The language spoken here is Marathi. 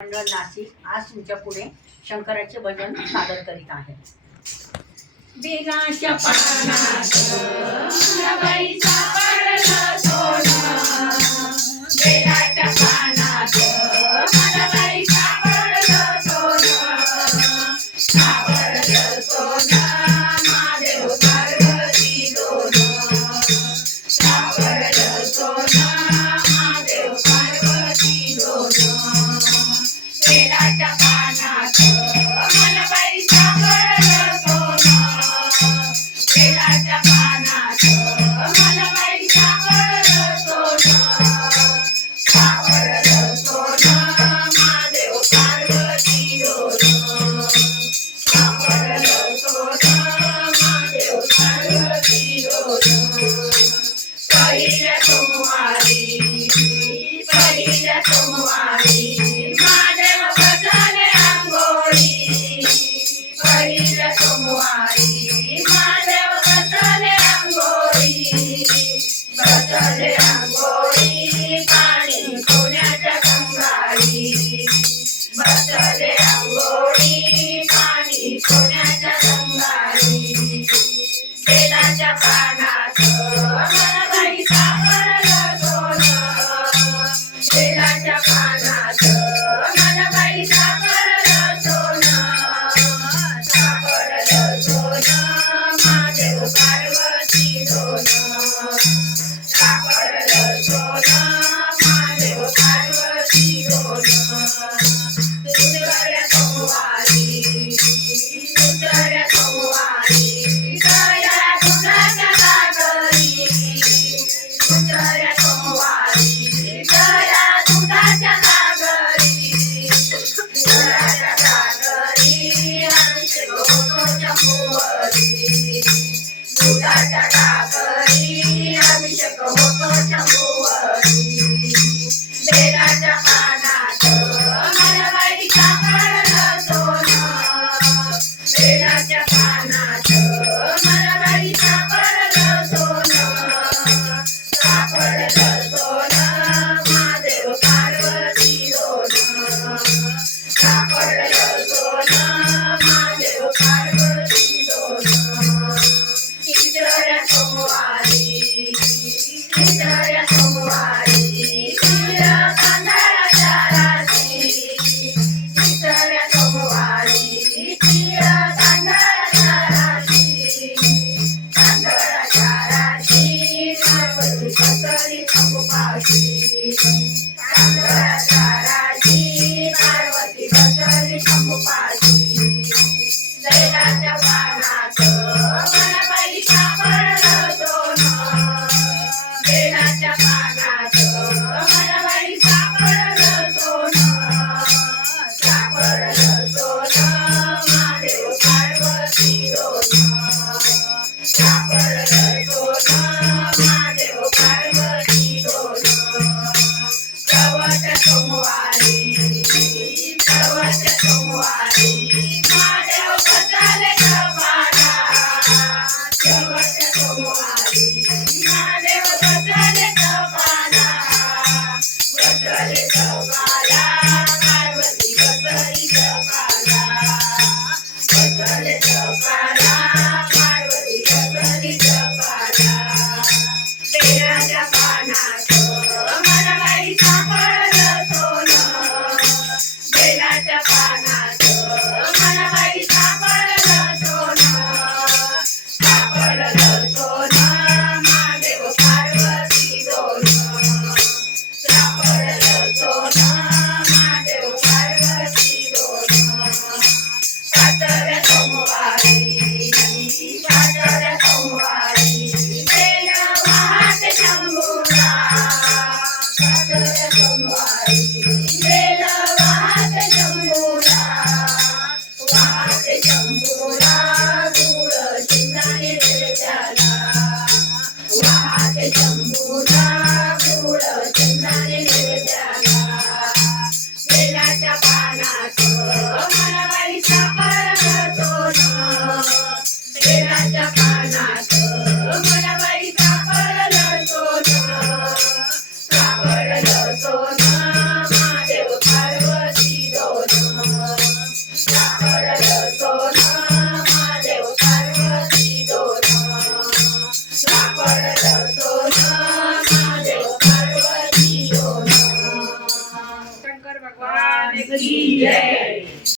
मंडळ नाशिक आज तुमच्या पुढे शंकराचे भजन सादर करीत आहे। बेलाच्या पानात बाई सापडलं सोनं, बेलाच्या पानात बाई सापडलं सोनं, सापडलं सोनं महादेव पार्वती दोन, सापडलं सोनं महादेव पार्वती दोन। बेलाच्या पानात मला बाई सापडलं सोनं, बेलाच्या पानात मला बाई सापडलं सोनं, सापडलं सोनं महादेव पार्वती दोन, सापडलं सोनं महादेव पार्वती दोन। पहिल्या सोमवारी पहिल्या सोमवारी पहिल्या सोमवारी महादेव बसले अंगोळी, बसले अंगोळी पाणी सोन्याच्या गंगाळी, बसले अंगोळी पाणी सोन्याच्या गंगाळी। बेलाच्या पानात मला बाई सापडलं सोनं, बेलाच्या पानात मला बाई सापडलं सोनं, सापडलं सोनं महादेव पार्वती दोन, सापडलं सोनं महादेव पार्वती दोन। दुसऱ्या सोमवारी दुसऱ्या सोमवारी दया दुधाच्या सागरी, दुसऱ्या सोमवारी दया दुधाच्या सागरी, दुधाच्या सागरी अभिषेक होतो शंभूवरी, दुधाच्या सागरी अभिषेक होतो शंभूवरी। बेलाच्या पानात मला बाई सापडलं सोनं, बेलाच्या पानात मला बाई सापडलं सोनं, सापडलं सोनं महादेव पार्वती दोन, सापडलं सोनं महादेव पार्वती दोन। तिसऱ्या सोमवारी तिसऱ्या सोमवारी तांदळाच्या राशी, तिसऱ्या सोमवारी तांदळाच्या राशी, तांदळाच्या राशी पार्वती बसली शंभूपाशी, तांदळाच्या राशी पार्वती बसली शंभूपाशी। बेलाच्या पानात मला बाई सापडलं सोनं, बेलाच्या पानात मला बाई सापडलं सोनं, सापडलं सोनं महादेव पार्वती दोन, सापडलं सोनं महादेव पार्वती दोन। परवाच्या सोमवारी परवाच्या सोमवारी महादेव बसले कपाळा, परवाच्या सोमवारी महादेव बसले कपाळा, बसले कपाळा पार्वती बसली कपाळा, बसले कपाळा पार्वती बसली कपाळा। बेलाच्या पानात मला बाई सापडलं सोनं, बेलाच्या पानात मला बाई सापडलं सोनं, सापडलं सोनं महादेव पार्वती दोन, सापडलं सोनं महादेव पार्वती दोन। पाचव्या सोमवारी पाचव्या सोमवारी बेल वाहते शंभूला, पाचव्या सोमवारी बेल वाहते शंभूला, वाहते शंभूला गुळ चिंताने नैवेद्याला, वाहते शंभूला गुळ चिंताने नैवेद्याला। बेलाच्या पानात मला बाई सापडलं सोनं, बेलाच्या पानात मला बाई सापडलं सोनं, सापडलं सोनं महादेव पार्वती की जय.